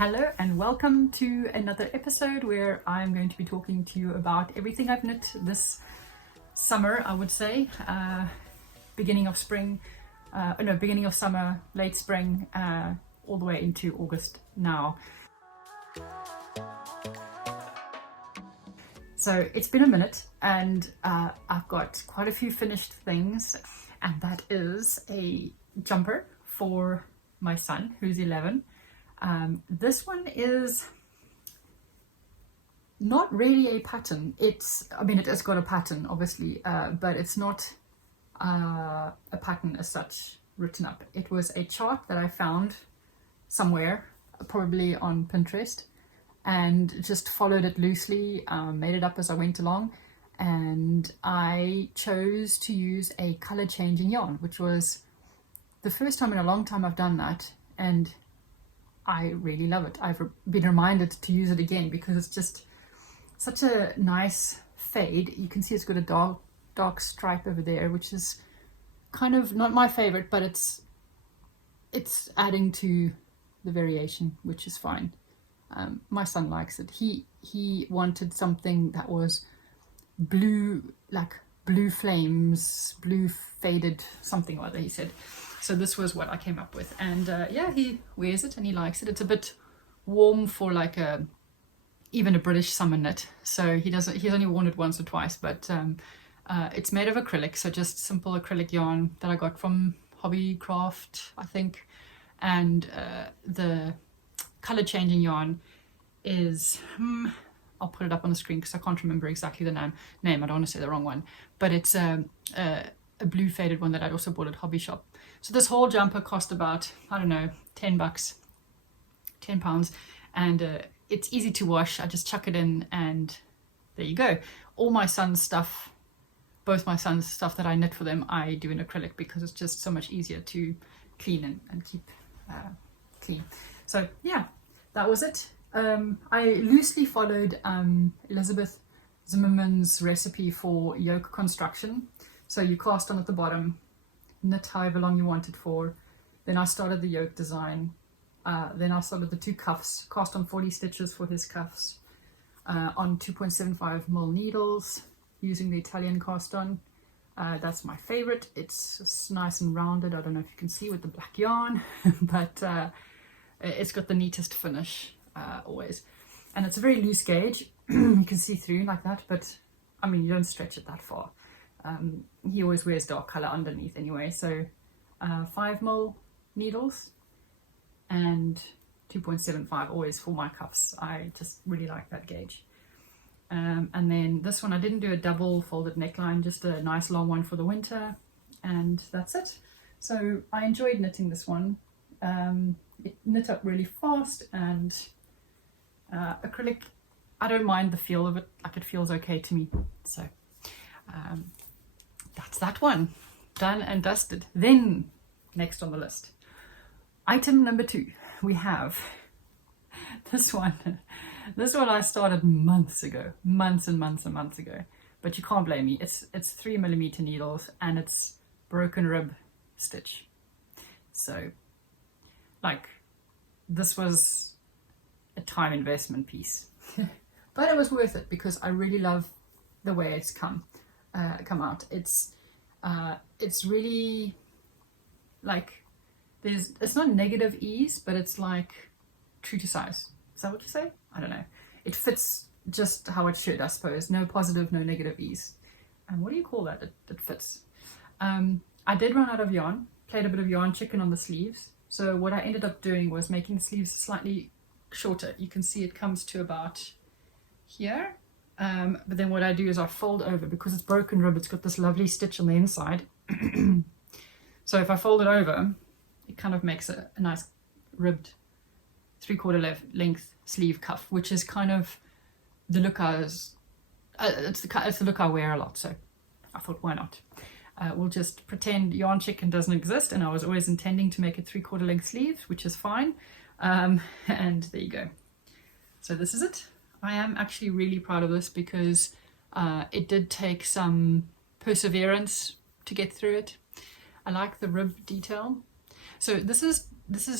Hello and welcome to another episode where I'm going to be talking to you about everything I've knit this summer, I would say. Beginning of spring, beginning of summer, late spring, all the way into August now. So it's been a minute and I've got quite a few finished things, and that is a jumper for my son who's 11. This one is not really a pattern. It has got a pattern obviously, but it's not a pattern as such written up. It was a chart that I found somewhere, probably on Pinterest, and just followed it loosely, made it up as I went along, and I chose to use a color changing yarn, which was the first time in a long time I've done that, and I really love it. I've been reminded to use it again because it's just such a nice fade. You can see it's got a dark stripe over there, which is kind of not my favorite, but it's adding to the variation, which is fine. My son likes it. He wanted something that was blue, like blue flames, blue faded something or other, he said. So this was what I came up with, and yeah, he wears it and he likes it. It's a bit warm for like even a British summer knit, so he's only worn it once or twice, but it's made of acrylic, so just simple acrylic yarn that I got from Hobbycraft, I think, and the color changing yarn is I'll put it up on the screen because I can't remember exactly the name. I don't want to say the wrong one, but it's a blue faded one that I also bought at Hobby Shop. So this whole jumper cost about, I don't know, £10, £10, and it's easy to wash. I just chuck it in and there you go. All my son's stuff, both my son's stuff that I knit for them, I do in acrylic because it's just so much easier to clean and keep clean. So yeah, that was it. I loosely followed Elizabeth Zimmerman's recipe for yoke construction. So you cast on at the bottom, knit however long you want it for. Then I started the yoke design. Then I started the two cuffs, cast on 40 stitches for his cuffs on 2.75mm needles using the Italian cast on. That's my favorite. It's just nice and rounded. I don't know if you can see with the black yarn, but it's got the neatest finish always. And it's a very loose gauge. You can see through like that, but I mean, you don't stretch it that far. He always wears dark color underneath anyway, so 5mm needles and 2.75 always for my cuffs. I just really like that gauge. And then this one, I didn't do a double folded neckline, just a nice long one for the winter, and that's it. So I enjoyed knitting this one. It knit up really fast, and acrylic, I don't mind the feel of it, like it feels okay to me. So that's that one done and dusted. Then next on the list, item number 2, we have this one. This one I started months ago, months and months ago, but you can't blame me. It's 3mm needles and it's broken rib stitch. So like, this was a time investment piece, but it was worth it because I really love the way it's come out. It's really like, it's not negative ease, but it's like true to size. Is that what you say? I don't know. It fits just how it should, I suppose. No positive, no negative ease. And what do you call that? It fits. I did run out of yarn, played a bit of yarn chicken on the sleeves. So what I ended up doing was making the sleeves slightly shorter. You can see it comes to about here. But then what I do is I fold over, because it's broken rib, it's got this lovely stitch on the inside. So if I fold it over, it kind of makes a nice ribbed 3/4 length sleeve cuff, which is kind of the look it's the look I wear a lot. So I thought, why not? We'll just pretend yarn chicken doesn't exist, and I was always intending to make it 3/4 length sleeves, which is fine. And there you go. So this is it. I am actually really proud of this because it did take some perseverance to get through it. I like the rib detail. So this is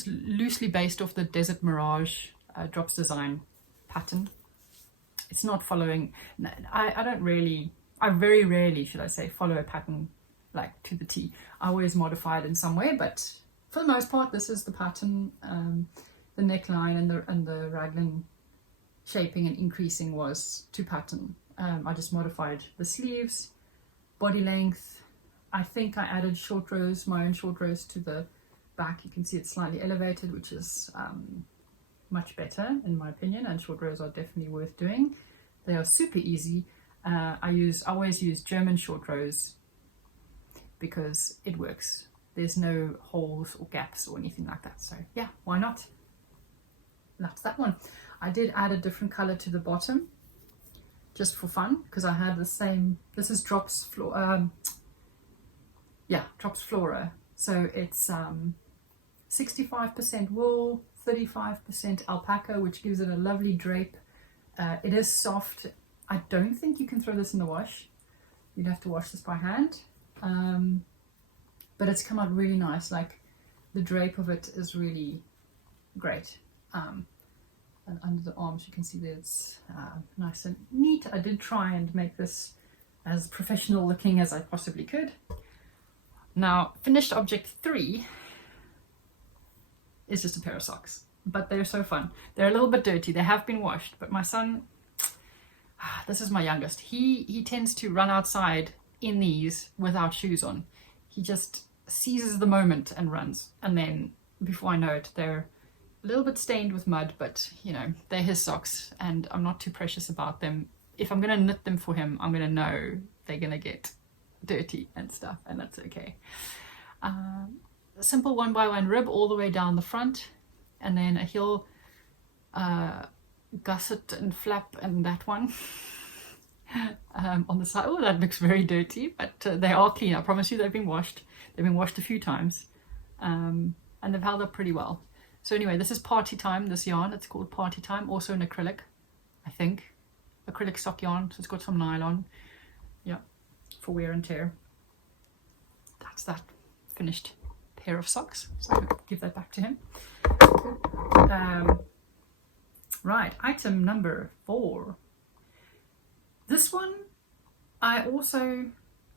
loosely based off the Desert Mirage Drops Design pattern. It's not following, I don't really, I very rarely, should I say, follow a pattern like to the T. I always modify it in some way, but for the most part, this is the pattern. The neckline and the raglan shaping and increasing was to pattern. I just modified the sleeves, body length. I think I added short rows, my own short rows to the back. You can see it's slightly elevated, which is much better in my opinion, and short rows are definitely worth doing. They are super easy. I always use German short rows because it works. There's no holes or gaps or anything like that. So yeah, why not? That's that one. I did add a different color to the bottom just for fun because I had the same. This is Drops Flora. So it's 65% wool, 35% alpaca, which gives it a lovely drape. It is soft. I don't think you can throw this in the wash. You'd have to wash this by hand. But it's come out really nice. Like the drape of it is really great. And under the arms you can see that it's nice and neat. I did try and make this as professional looking as I possibly could. Now, finished object 3 is just a pair of socks, but they're so fun. They're a little bit dirty. They have been washed, but my son, this is my youngest, he tends to run outside in these without shoes on. He just seizes the moment and runs, and then before I know it, they're a little bit stained with mud, but you know, they're his socks and I'm not too precious about them. If I'm going to knit them for him, I'm going to know they're going to get dirty and stuff, and that's okay. Simple 1x1 rib all the way down the front, and then a heel gusset and flap and that one on the side. Oh, that looks very dirty, but they are clean. I promise you they've been washed. They've been washed a few times, and they've held up pretty well. So anyway, this is Party Time, this yarn. It's called Party Time, also in acrylic, I think. Acrylic sock yarn, so it's got some nylon. Yeah, for wear and tear. That's that finished pair of socks. So I'll give that back to him. Right, item number 4. This one, I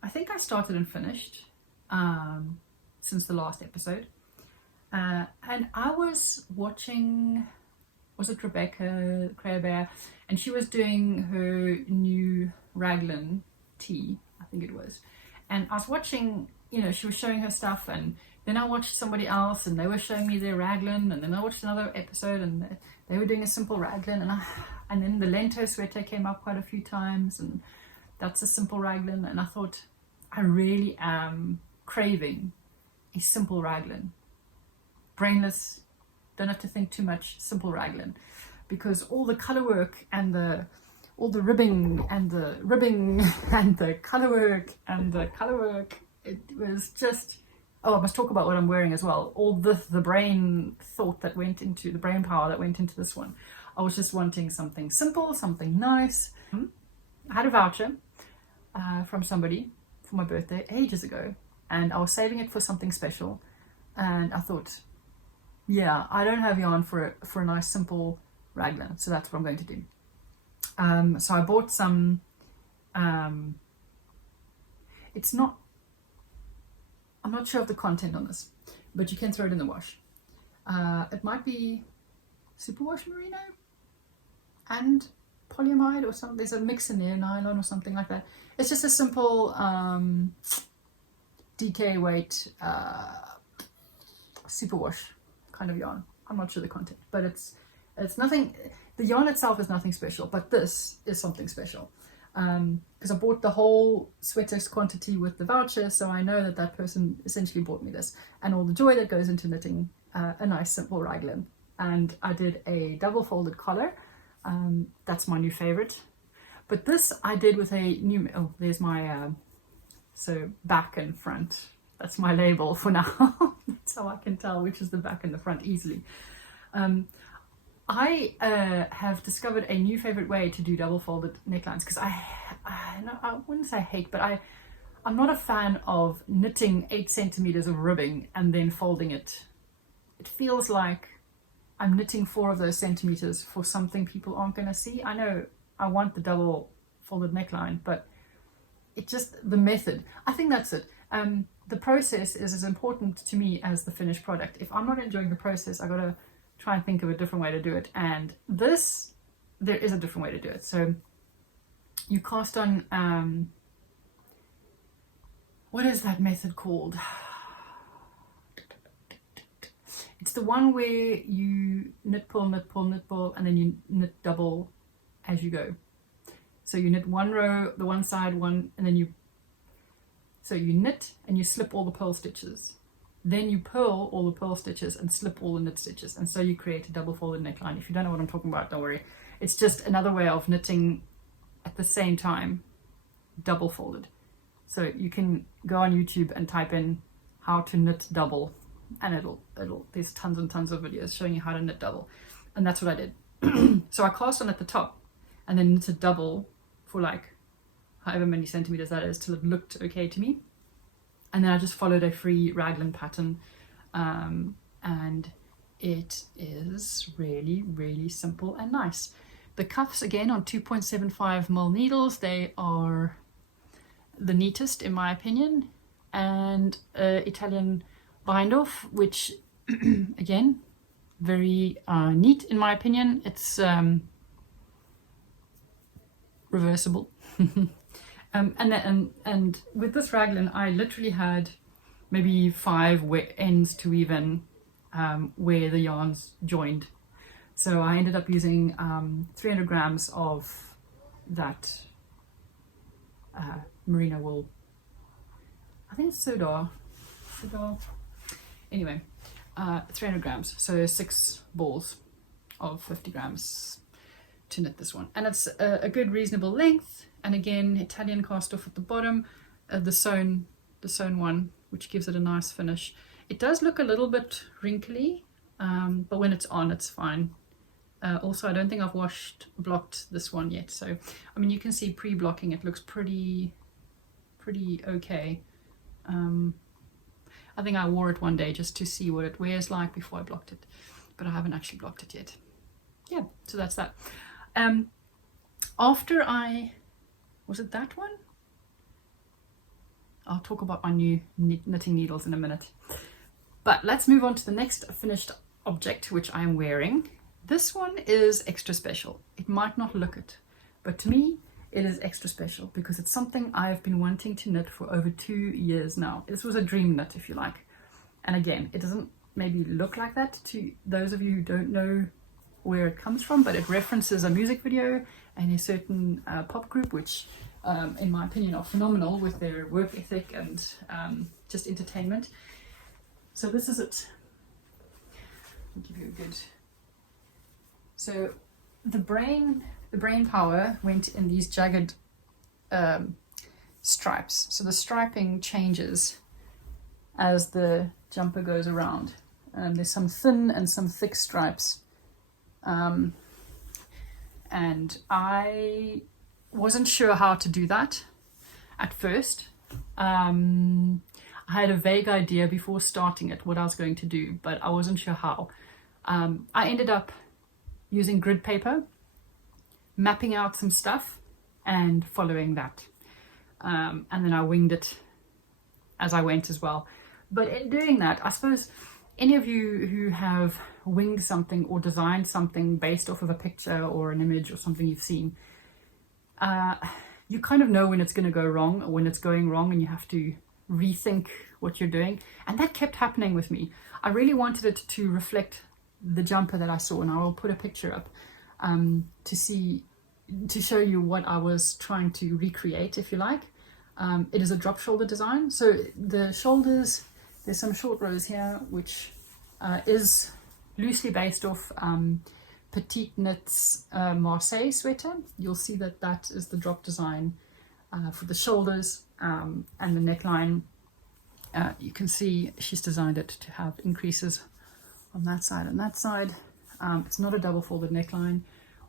think I started and finished since the last episode. And I was watching, was it Rebecca Bear? And she was doing her new raglan tee, I think it was. And I was watching, you know, she was showing her stuff, and then I watched somebody else and they were showing me their raglan, and then I watched another episode and they were doing a simple raglan, and then the lento sweater came up quite a few times, and that's a simple raglan, and I thought I really am craving a simple raglan. Brainless, don't have to think too much, simple raglan, because all the color work and all the ribbing and the color work and the color work, it was just, oh, I must talk about what I'm wearing as well. All the brain thought that went into, the brain power that went into this one. I was just wanting something simple, something nice. I had a voucher from somebody for my birthday ages ago, and I was saving it for something special, and I thought, yeah, I don't have yarn for a nice simple raglan, so that's what I'm going to do. So I bought some, it's not, I'm not sure of the content on this, but you can throw it in the wash. It might be superwash merino and polyamide or something. There's a mix in there, nylon or something like that. It's just a simple DK weight superwash kind of yarn. I'm not sure the content, but it's nothing, the yarn itself is nothing special, but this is something special. Because I bought the whole sweaters quantity with the voucher, so I know that person essentially bought me this, and all the joy that goes into knitting a nice simple raglan. And I did a double folded collar. That's my new favorite. But this I did with a new, oh, there's my, so back and front. That's my label for now. That's how I can tell which is the back and the front easily. I have discovered a new favorite way to do double folded necklines, because I wouldn't say hate, but I'm not a fan of knitting 8 centimeters of ribbing and then folding it. It feels like I'm knitting 4 of those centimeters for something people aren't going to see. I know I want the double folded neckline, but it just, the method, I think that's it. The process is as important to me as the finished product. If I'm not enjoying the process, I gotta try and think of a different way to do it. And this, there is a different way to do it. So you cast on, what is that method called? It's the one where you knit, pull, knit, pull, knit, pull, and then you knit double as you go. So you knit one row, the one side, one, and then so you knit and you slip all the purl stitches. Then you purl all the purl stitches and slip all the knit stitches. And so you create a double folded neckline. If you don't know what I'm talking about, don't worry. It's just another way of knitting at the same time, double folded. So you can go on YouTube and type in how to knit double, and there's tons and tons of videos showing you how to knit double. And that's what I did. So I cast on at the top and then knitted double for like however many centimeters that is till it looked okay to me. And then I just followed a free raglan pattern, and it is really, really simple and nice. The cuffs, again, on 2.75mm needles, they are the neatest in my opinion, and Italian bind off, which again, very neat in my opinion. It's reversible. And with this raglan, I literally had maybe 5 ends to weave in where the yarns joined. So I ended up using 300 grams of that merino wool. I think it's Sodar. Anyway, 300 grams. So 6 balls of 50 grams to knit this one. And it's a good reasonable length. And again, Italian cast off at the bottom, the sewn one, which gives it a nice finish. It does look a little bit wrinkly, but when it's on, it's fine. Also, I don't think I've blocked this one yet. So, I mean, you can see pre-blocking, it looks pretty okay. I think I wore it one day just to see what it wears like before I blocked it, but I haven't actually blocked it yet. Yeah, so that's that. After was it that one? I'll talk about my new knitting needles in a minute. But let's move on to the next finished object, which I am wearing. This one is extra special. It might not look it, but to me, it is extra special because it's something I've been wanting to knit for over 2 years now. This was a dream knit, if you like. And again, it doesn't maybe look like that to those of you who don't know where it comes from, but it references a music video and a certain pop group, which in my opinion are phenomenal with their work ethic and just entertainment. So this is it. I'll give you a good... So the brain power went in these jagged stripes. So the striping changes as the jumper goes around. There's some thin and some thick stripes. And I wasn't sure how to do that at first. I had a vague idea before starting it what I was going to do, but I wasn't sure how. I ended up using grid paper, mapping out some stuff and following that. And then I winged it as I went as well. But in doing that, I suppose any of you who have winged something or designed something based off of a picture or an image or something you've seen, you kind of know when it's going to go wrong or when it's going wrong and you have to rethink what you're doing. And that kept happening with me. I really wanted it to reflect the jumper that I saw, and I will put a picture up to show you what I was trying to recreate, if you like. It is a drop shoulder design. So the shoulders, there's some short rows here, which is loosely based off Petite Knit's Marseille sweater. You'll see that that is the drop design for the shoulders and the neckline. You can see she's designed it to have increases on that side and that side. It's not a double folded neckline,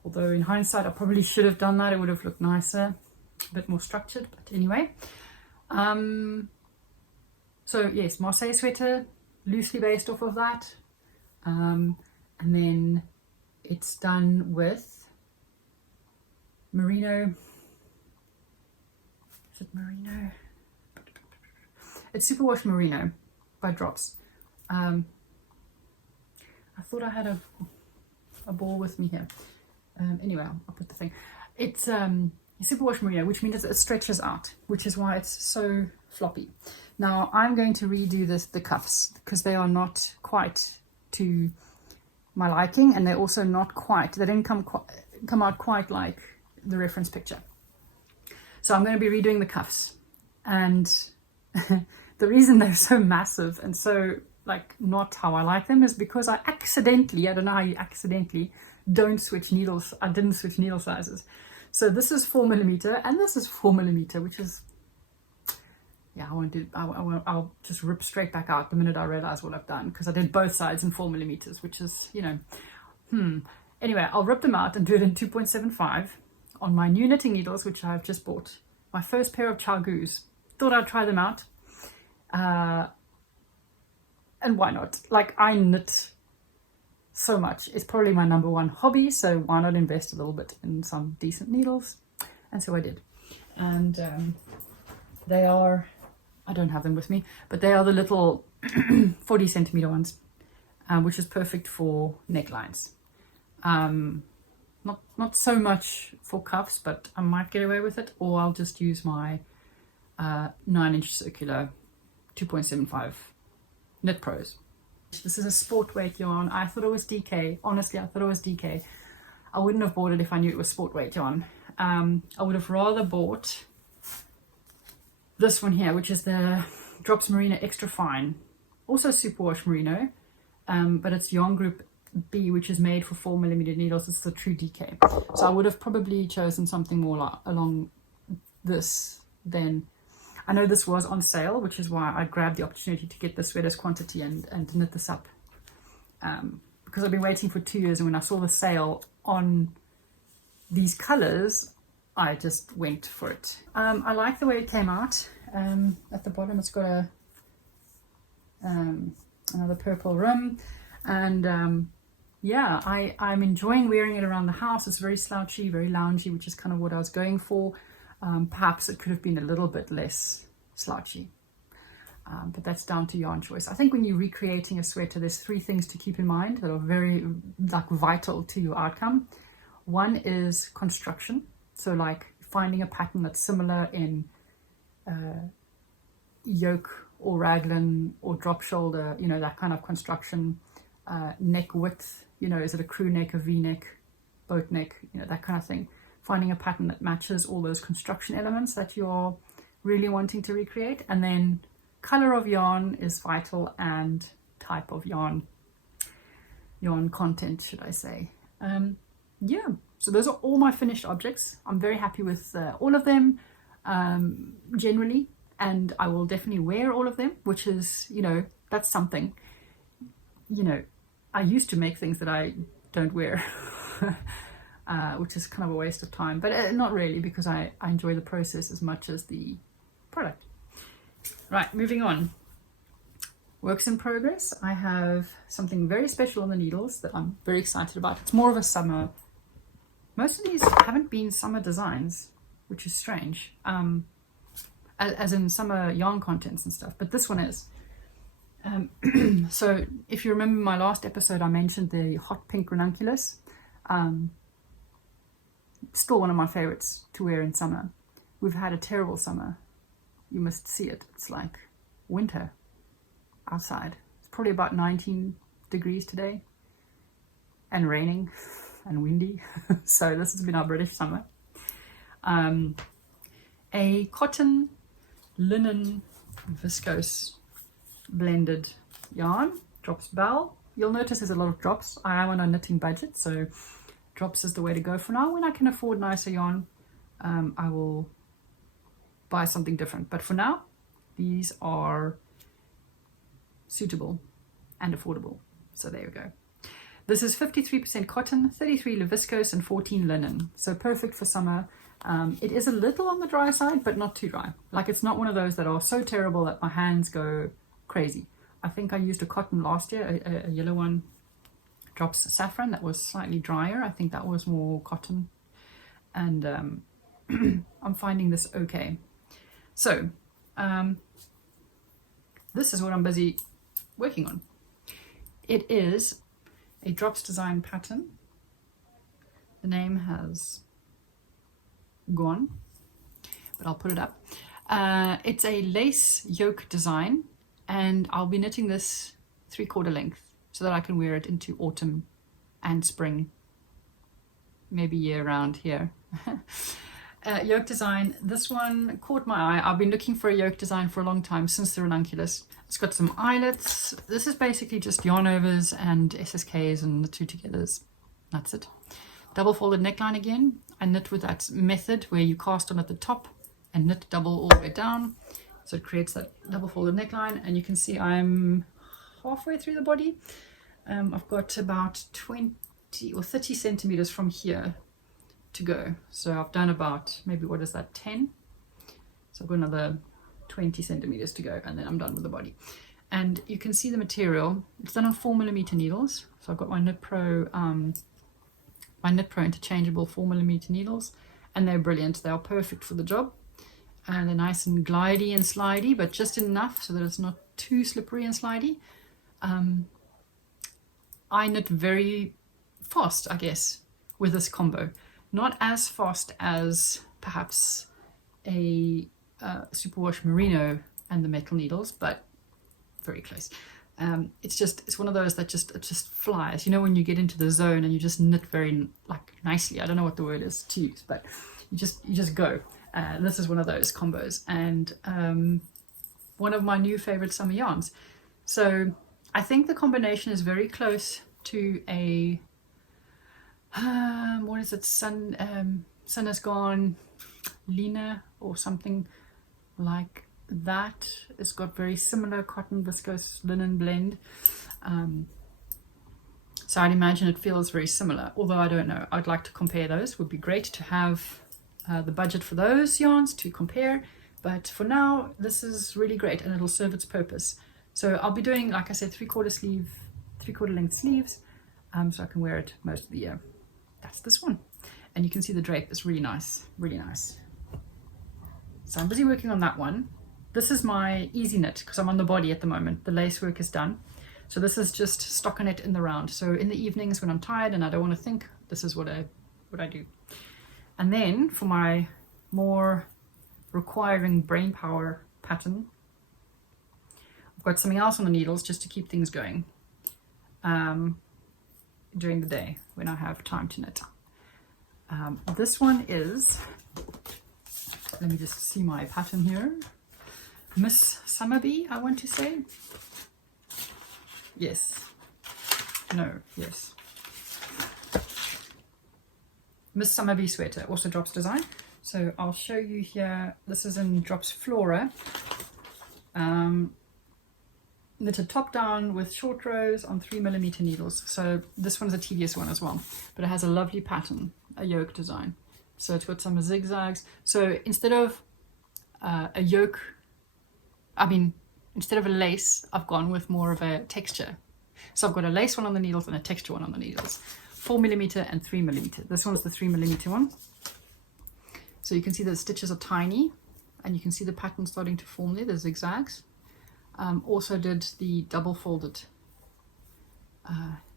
although in hindsight I probably should have done that. It would have looked nicer, a bit more structured, but anyway. So yes, Marseille sweater, loosely based off of that. and then it's done with Merino. Is it Merino? It's Superwash Merino by Drops. I thought I had a ball with me here. Anyway, I'll put the thing. It's Superwash Merino, which means it stretches out, which is why it's so floppy. Now I'm going to redo the cuffs because they are not quite to my liking, and they're also not quite, they didn't come out quite like the reference picture. So I'm going to be redoing the cuffs, and the reason they're so massive and so like not how I like them is because I accidentally, I don't know how you accidentally don't switch needles. I didn't switch needle sizes. So this is 4mm and this is 4mm, which is, yeah, I'll just rip straight back out the minute I realize what I've done, because I did both sides in 4mm, which is, you know, Anyway, I'll rip them out and do it in 2.75 on my new knitting needles, which I've just bought. My first pair of Chagoos. Thought I'd try them out. And why not? Like, I knit so much. It's probably my number one hobby, so why not invest a little bit in some decent needles? And so I did. And they are, I don't have them with me, but they are the little 40cm ones, which is perfect for necklines. Not so much for cuffs, but I might get away with it, or I'll just use my 9-inch circular 2.75 Knit Pros. This is a sport weight yarn. I thought it was DK. Honestly, I thought it was DK. I wouldn't have bought it if I knew it was sport weight yarn. I would have rather bought this one here, which is the Drops Merino Extra Fine. Also Superwash Merino, but it's yarn group B, which is made for 4mm needles. It's the true DK. So I would have probably chosen something more along this than, I know this was on sale, which is why I grabbed the opportunity to get the sweaters quantity and knit this up. Because I've been waiting for 2 years, and when I saw the sale on these colors, I just went for it. I like the way it came out. At the bottom it's got another purple rim, and yeah, I'm enjoying wearing it around the house. It's very slouchy, very loungy, which is kind of what I was going for. Perhaps it could have been a little bit less slouchy, but that's down to yarn choice. I think when you're recreating a sweater, there's 3 things to keep in mind that are very vital to your outcome. One is construction, so like finding a pattern that's similar in yoke or raglan or drop shoulder, you know, that kind of construction. Neck width, you know, is it a crew neck, a v-neck, boat neck, you know, that kind of thing. Finding a pattern that matches all those construction elements that you're really wanting to recreate. And then color of yarn is vital, and type of yarn content, should I say. Yeah, so those are all my finished objects. I'm very happy with all of them, generally, and I will definitely wear all of them, which is, you know, that's something. You know, I used to make things that I don't wear, which is kind of a waste of time, but not really, because I enjoy the process as much as the product. Right, moving on. Works in progress. I have something very special on the needles that I'm very excited about. It's more of a summer. Most of these haven't been summer designs, which is strange, as in summer yarn contents and stuff, but this one is. So if you remember my last episode, I mentioned the hot pink ranunculus. Still one of my favorites to wear in summer. We've had a terrible summer. You must see it. It's like winter outside. It's probably about 19 degrees today, and raining and windy. So this has been our British summer. A cotton, linen, viscose blended yarn, Drops Belle. You'll notice there's a lot of drops. I am on a knitting budget, so drops is the way to go for now. When I can afford nicer yarn, I will buy something different. But for now, these are suitable and affordable. So there we go. This is 53% cotton, 33 viscose, and 14 linen. So perfect for summer. It is a little on the dry side, but not too dry. Like, it's not one of those that are so terrible that my hands go crazy. I think I used a cotton last year, a yellow one, drops saffron that was slightly drier. I think that was more cotton, and I'm finding this okay. So this is what I'm busy working on. It is a drops design pattern. The name has gone, but I'll put it up. It's a lace yoke design, and I'll be knitting this 3/4 length so that I can wear it into autumn and spring, maybe year round here. Yoke design, this one caught my eye. I've been looking for a yoke design for a long time, since the ranunculus. It's got some eyelets. This is basically just yarn overs and SSKs and the 2 togethers. That's it. Double folded neckline again. I knit with that method where you cast on at the top and knit double all the way down. So it creates that double folded neckline, and you can see I'm halfway through the body. I've got about 20 or 30 centimeters from here to go. So I've done about, maybe what is that, 10? So I've got another 20 centimeters to go, and then I'm done with the body. And you can see the material. It's done on 4mm needles. So I've got my Knit Pro interchangeable 4mm needles, and they're brilliant. They are perfect for the job, and they're nice and glidey and slidey, but just enough so that it's not too slippery and slidey. I knit very fast, I guess, with this combo. Not as fast as perhaps a superwash merino and the metal needles, but very close. It's one of those that it just flies. You know, when you get into the zone and you just knit very nicely. I don't know what the word is to use, but you just go. This is one of those combos, and one of my new favorite summer yarns. So I think the combination is very close to a what is it? Sun Has Gone, Lena, or something like that. It's got very similar cotton viscose linen blend. So I'd imagine it feels very similar, although I don't know. I'd like to compare those. It would be great to have the budget for those yarns to compare, but for now this is really great, and it'll serve its purpose. So I'll be doing, like I said, 3/4 length sleeves, so I can wear it most of the year. That's this one, and you can see the drape is really nice, really nice. So I'm busy working on that one. This is my easy knit because I'm on the body at the moment. The lace work is done, so this is just stockinette in the round. So in the evenings when I'm tired and I don't want to think, this is what I do. And then for my more requiring brain power pattern, I've got something else on the needles just to keep things going during the day when I have time to knit. This one is, let me just see my pattern here. Miss Summerbee, I want to say. Yes. No, yes. Miss Summerbee sweater, also drops design. So I'll show you here. This is in drops Flora. Knitted top down with short rows on 3mm needles. So this one's a tedious one as well, but it has a lovely pattern, a yoke design. So it's got some zigzags. So instead of a yoke, instead of a lace, I've gone with more of a texture. So I've got a lace one on the needles and a texture one on the needles. 4mm and 3mm. This one's the 3mm one. So you can see the stitches are tiny, and you can see the pattern starting to form there, the zigzags. Also did the double folded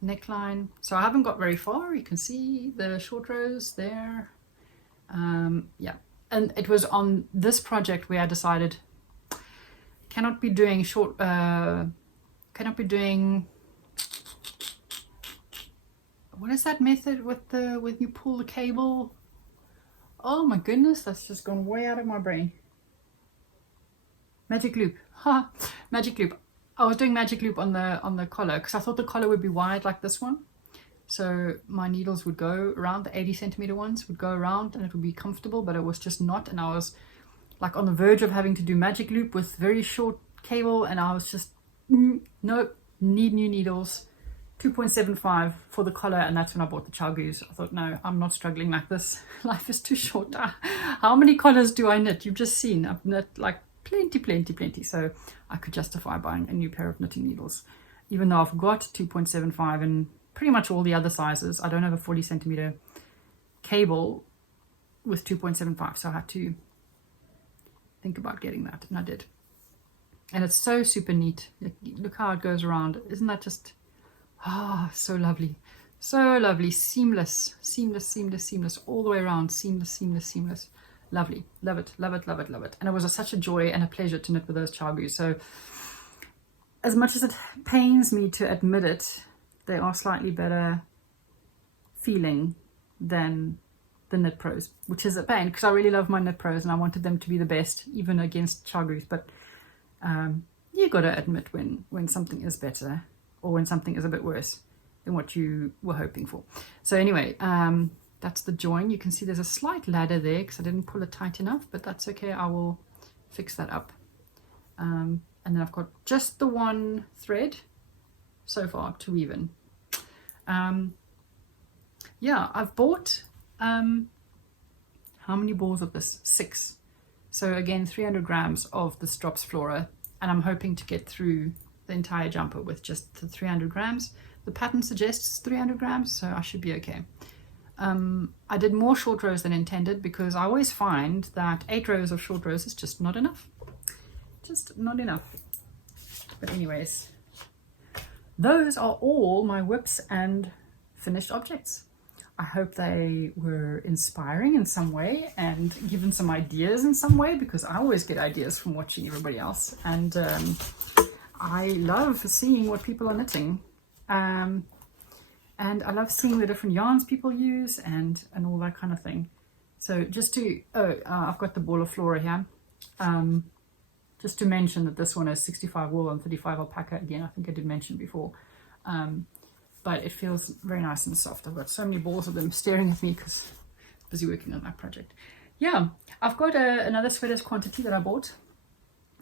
neckline. So I haven't got very far. You can see the short rows there. Yeah, and it was on this project where I decided cannot be doing what is that method with you pull the cable? Oh my goodness, that's just gone way out of my brain. Magic loop. Ha! Magic loop. I was doing magic loop on the collar because I thought the collar would be wide like this one. So my needles would go around, the 80cm ones would go around, and it would be comfortable, but it was just not. And I was like on the verge of having to do magic loop with very short cable, and I was just, nope, need new needles. 2.75 for the collar, and that's when I bought the Chalgoos. I thought, no, I'm not struggling like this. Life is too short. How many collars do I knit? You've just seen. I've knit like plenty. So I could justify buying a new pair of knitting needles, even though I've got 2.75 and pretty much all the other sizes. I don't have a 40 centimeter cable with 2.75, so I had to think about getting that, and I did. And it's so super neat. Look how it goes around. Isn't that just so lovely? So lovely. Seamless, seamless, seamless, seamless, all the way around. Seamless, seamless, seamless. Lovely. Love it, love it, love it, love it. And it was such a joy and a pleasure to knit with those chagus. So as much as it pains me to admit it, they are slightly better feeling than the Knit Pros, which is a pain because I really love my Knit Pros and I wanted them to be the best, even against chagus. But you got to admit when something is better or when something is a bit worse than what you were hoping for. So anyway, that's the join. You can see there's a slight ladder there because I didn't pull it tight enough, but that's okay. I will fix that up. And then I've got just the one thread so far to weave in. Yeah, I've bought how many balls of this? 6. So again, 300 grams of the Strops Flora, and I'm hoping to get through the entire jumper with just the 300 grams. The pattern suggests 300 grams, so I should be okay. I did more short rows than intended because I always find that 8 rows of short rows is just not enough. Just not enough. But anyways, those are all my whips and finished objects. I hope they were inspiring in some way and given some ideas in some way, because I always get ideas from watching everybody else. And I love seeing what people are knitting. And I love seeing the different yarns people use and all that kind of thing. So just to, I've got the ball of flora here. Just to mention that this one is 65 wool and 35 alpaca. Again, I think I did mention before. But it feels very nice and soft. I've got so many balls of them staring at me because I'm busy working on that project. Yeah, I've got another sweaters quantity that I bought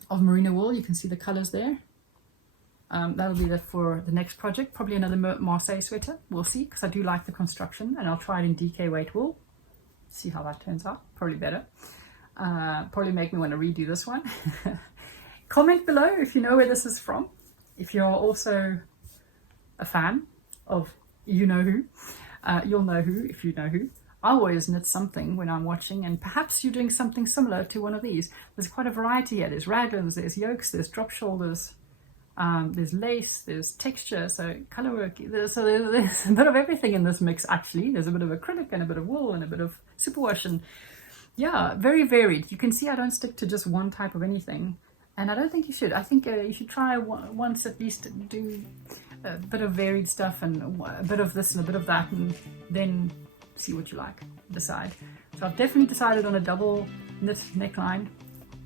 of merino wool. You can see the colors there. That'll be for the next project. Probably another Marseille sweater. We'll see, because I do like the construction, and I'll try it in DK weight wool. See how that turns out. Probably better. Probably make me want to redo this one. Comment below if you know where this is from. If you're also a fan of you know who, you'll know who if you know who. I always knit something when I'm watching, and perhaps you're doing something similar to one of these. There's quite a variety here. There's raglans, there's yokes, there's drop shoulders, there's lace, there's texture, so colorwork. There's a bit of everything in this mix actually. There's a bit of acrylic and a bit of wool and a bit of superwash, and yeah, very varied. You can see I don't stick to just one type of anything, and I don't think you should. I think you should try once at least, do a bit of varied stuff and a bit of this and a bit of that, and then see what you like, decide. So I've definitely decided on a double knit neckline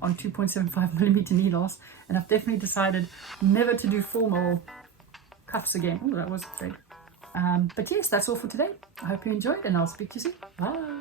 on 2.75mm needles, and I've definitely decided never to do formal cuffs again. Oh, that was great. But yes, that's all for today. I hope you enjoyed, and I'll speak to you soon. Bye.